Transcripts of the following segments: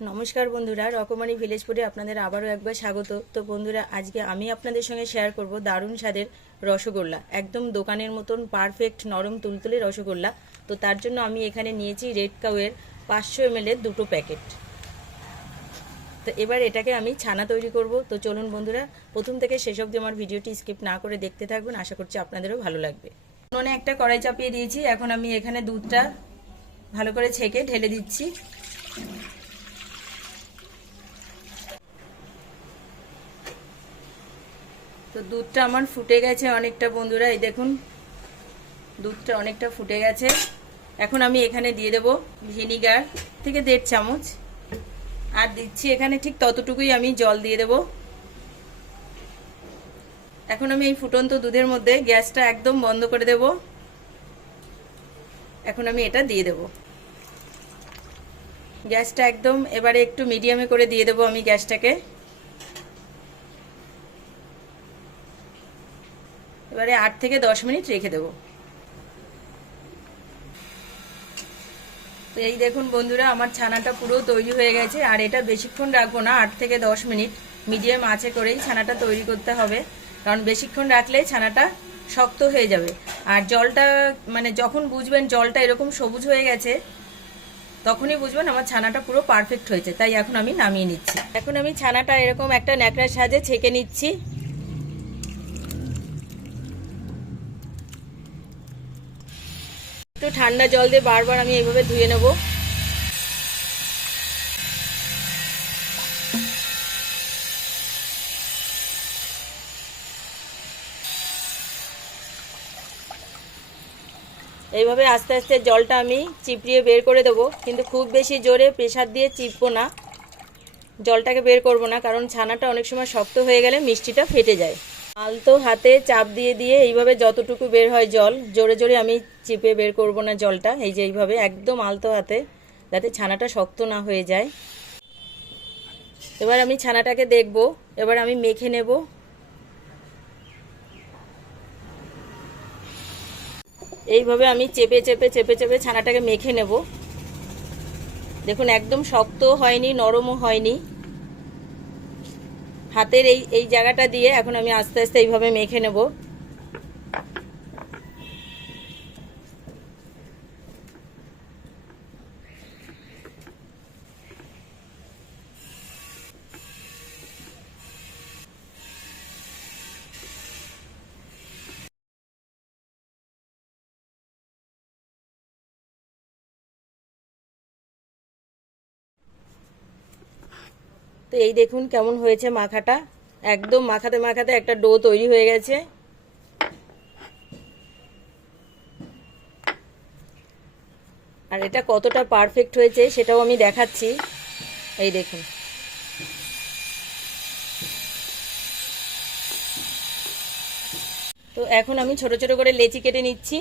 নমস্কার বন্ধুরা, রকমারি ভিলেজ ফুডে আপনাদের আবারও একবার স্বাগত। তো বন্ধুরা, আজকে আমি আপনাদের সঙ্গে শেয়ার করব দারুণ স্বাদের রসগোল্লা, একদম দোকানের মতন পারফেক্ট নরম তুলতুলে রসগোল্লা। তো তার জন্য আমি এখানে নিয়েছি রেড কাউয়ের 500 ml এর দুটো প্যাকেট। তো এবার এটাকে আমি ছানা তৈরি করব। তো চলুন বন্ধুরা, প্রথম থেকে শেষ অবধি আমার ভিডিওটি স্কিপ না করে দেখতে থাকবেন, আশা করছি আপনাদেরও ভালো লাগবে। উনুনে একটা কড়াই চাপিয়ে দিয়েছি, এখন আমি এখানে দুধটা ভালো করে ছেঁকে ঢেলে দিচ্ছি। তো দুধটা আমার ফুটে গেছে অনেকটা বন্ধুরা, এই দেখুন দুধটা অনেকটা ফুটে গেছে। এখন আমি এখানে দিয়ে দেব ভিনিগার থেকে 1.5 চামচ, আর দিচ্ছি এখানে ঠিক ততটুকুই আমি জল দিয়ে দেব। এখন আমি এই ফুটন্ত দুধের মধ্যে গ্যাসটা একদম বন্ধ করে দেব। এখন আমি এটা দিয়ে দেব, গ্যাসটা একদম এবারে একটু মিডিয়ামে করে দিয়ে দেব আমি গ্যাসটাকে। এবারে 8 থেকে 10 মিনিট রেখে দেব। তো এই দেখুন বন্ধুরা, আমার ছানাটা পুরো তৈরি হয়ে গেছে। আর এটা বেশিক্ষণ রাখবো না, 8 থেকে 10 মিনিট মিডিয়াম আঁচে করেই ছানাটা তৈরি করতে হবে, কারণ বেশিক্ষণ রাখলে ছানাটা শক্ত হয়ে যাবে। আর জলটা মানে যখন বুঝবেন জলটা এরকম সবুজ হয়ে গেছে, তখনই বুঝবেন আমার ছানাটা পুরো পারফেক্ট হয়েছে। তাই এখন আমি নামিয়ে নিচ্ছি। এখন আমি ছানাটা এরকম একটা ন্যাকড়ার সাহায্যে ছেঁকে নিচ্ছি। একটু ঠান্ডা জল দিয়ে বারবার আমি এইভাবে ধুয়ে নেব। এইভাবে আস্তে আস্তে জলটা আমি চিপড়িয়ে বের করে দেবো, কিন্তু খুব বেশি জোরে প্রেসার দিয়ে চিপবো না, জলটাকে বের করব না, কারণ ছানাটা অনেক সময় শক্ত হয়ে গেলে মিষ্টিটা ফেটে যায়। আলতো হাতে চাপ দিয়ে দিয়ে এইভাবে যতটুকু বের হয় জল, জোরে জোরে আমি চিপে বের করব না জলটা। এই যে এইভাবে একদম আলতো হাতে, যাতে ছানাটা শক্ত না হয়ে যায়। এবার আমি ছানাটাকে দেখব, এবার আমি মেখে নেব। এইভাবে আমি চেপে চেপে চেপে চেপে ছানাটাকে মেখে নেব। দেখুন একদম শক্ত হয়নি, নরমও হয়নি। হাতের এই এই জায়গাটা দিয়ে এখন আমি আস্তে আস্তে এইভাবে মেখে নেব। তো এই দেখুন কেমন হয়েছে মাখাটা, একদম মাখাতে মাখাতে একটা ডো তৈরি হয়ে গেছে। আর এটা কতটা পারফেক্ট হয়েছে সেটাও আমি দেখাচ্ছি, এই দেখুন। তো এখন আমি ছোট ছোট করে লেচি কেটে নিচ্ছি।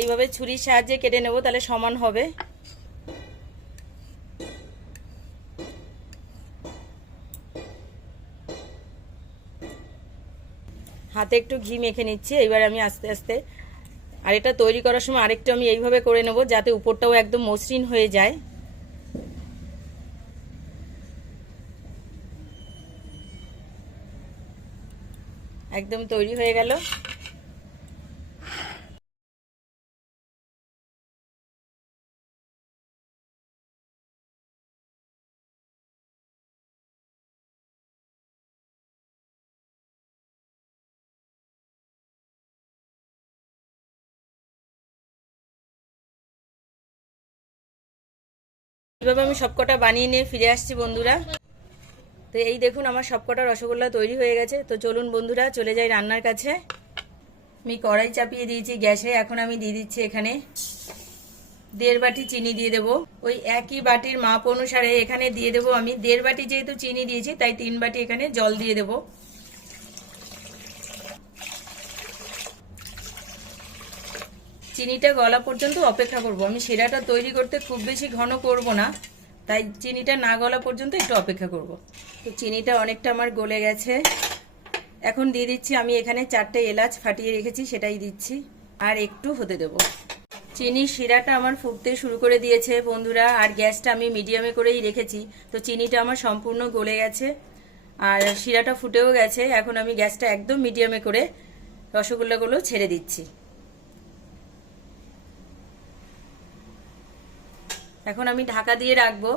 এইভাবে ছুরির সাহায্যে কেটে নেব, তাহলে সমান হবে। হাতে একটু ঘি মেখে নিচ্ছি। এবার আমি আস্তে আস্তে, আর এটা তৈরি করার সময় আরেকটু আমি এইভাবে করে নেব, যাতে উপরটাও একদম মসৃণ হয়ে যায়। একদম তৈরি হয়ে গেল। এইভাবে আমি সবকটা বানিয়ে নিয়ে ফিরে আসছি বন্ধুরা। তো এই দেখুন আমার সবকটা রসগোল্লা তৈরি হয়ে গেছে। তো চলুন বন্ধুরা, চলে যাই রান্নার কাছে। আমি কড়াই চাপিয়ে দিয়েছি গ্যাসে। এখন আমি দিয়ে দিচ্ছি এখানে 1.5 বাটি চিনি দিয়ে দেবো। ওই একই বাটির মাপ অনুসারে এখানে দিয়ে দেবো আমি 1.5 বাটি, যেহেতু চিনি দিয়েছি তাই 3 বাটি এখানে জল দিয়ে দেবো। চিনিটা গলা পর্যন্ত অপেক্ষা করব। আমি শিরাটা তৈরি করতে খুব বেশি ঘন করব না, তাই চিনিটা না গলা পর্যন্ত একটু অপেক্ষা করব। তো চিনিটা অনেকটা আমার গলে গেছে। এখন দিয়ে দিচ্ছি আমি এখানে 4টে এলাচ ফাটিয়ে রেখেছি, সেটাই দিচ্ছি, আর একটু হতে দেব। চিনির শিরাটা আমার ফুটতে শুরু করে দিয়েছে বন্ধুরা, আর গ্যাসটা আমি মিডিয়ামে করেই রেখেছি। তো চিনিটা আমার সম্পূর্ণ গলে গেছে আর শিরাটা ফুটেও গেছে। এখন আমি গ্যাসটা একদম মিডিয়ামে করে রসগোল্লাগুলো ছেড়ে দিচ্ছি। এখন আমি ঢাকা দিয়ে রাখবো,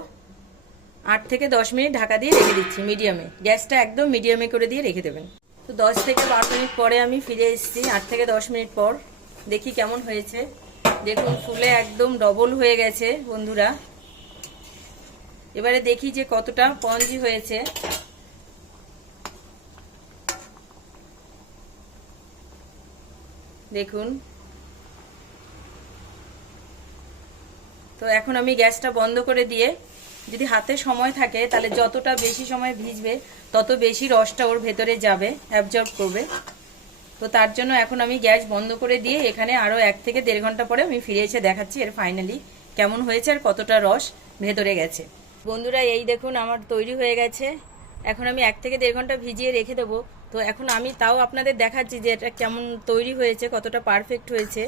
8 থেকে 10 মিনিট ঢাকা দিয়ে রেখে দিচ্ছি মিডিয়ামে। গ্যাসটা একদম মিডিয়ামে করে দিয়ে রেখে দেবেন। তো 10 থেকে 12 মিনিট পরে আমি ফিরে এসেছি, 8 থেকে 10 মিনিট পর। দেখি কেমন হয়েছে। দেখুন ফুলে একদম ডবল হয়ে গেছে বন্ধুরা। এবারে দেখি যে কতটা স্পঞ্জি হয়েছে। দেখুন। তো এখন আমি গ্যাসটা বন্ধ করে দিয়ে, যদি হাতে সময় থাকে তাহলে যতটা বেশি সময় ভিজবে তত বেশি রসটা ওর ভেতরে যাবে, অ্যাবজর্ব করবে। তো তার জন্য এখন আমি গ্যাস বন্ধ করে দিয়ে এখানে আরও 1 থেকে 1.5 ঘন্টা পরে আমি ফিরে এসে দেখাচ্ছি এর ফাইনালি কেমন হয়েছে আর কতটা রস ভেতরে গেছে। বন্ধুরা এই দেখুন আমার তৈরি হয়ে গেছে। এখন আমি 1 থেকে 1.5 ঘন্টা ভিজিয়ে রেখে দেবো। তো এখন আমি তাও আপনাদের দেখাচ্ছি যে এটা কেমন তৈরি হয়েছে, কতটা পারফেক্ট হয়েছে।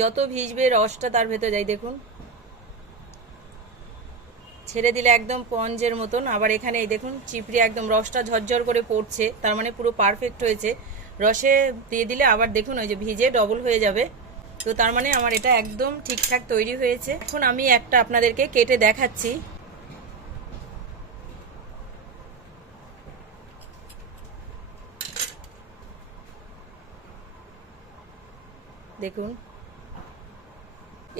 যত ভিজবে রসটা তার ভেতরে যায়। দেখুন ছেড়ে দিলে একদম স্পঞ্জের মতন। আবার এখানে এই দেখুন চিপড়ি একদম রসটা ঝরঝর করে পড়ছে, তার মানে পুরো পারফেক্ট হয়েছে। রসে দিয়ে দিলে আবার দেখুন ওই যে ভিজে ডবল হয়ে যাবে। তো তার মানে আমার এটা একদম ঠিকঠাক তৈরি হয়েছে। এখন আমি একটা আপনাদেরকে কেটে দেখাচ্ছি। দেখুন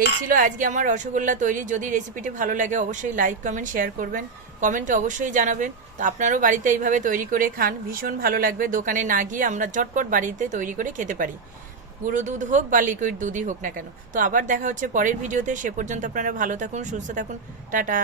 এই ছিল আজকে আমার রসগোল্লা তৈরি। যদি রেসিপিটি ভালো লাগে অবশ্যই লাইক কমেন্ট শেয়ার করবেন, কমেন্টে অবশ্যই জানাবেন। তো আপনারাও বাড়িতে এইভাবে তৈরি করে খান, ভীষণ ভালো লাগবে। দোকানে না গিয়ে আমরা ঝটপট বাড়িতে তৈরি করে খেতে পারি, গুঁড়ো দুধ হোক বা লিকুইড দুধই হোক না কেন। তো আবার দেখা হচ্ছে পরের ভিডিওতে। সে পর্যন্ত আপনারা ভালো থাকুন, সুস্থ থাকুন, টাটা।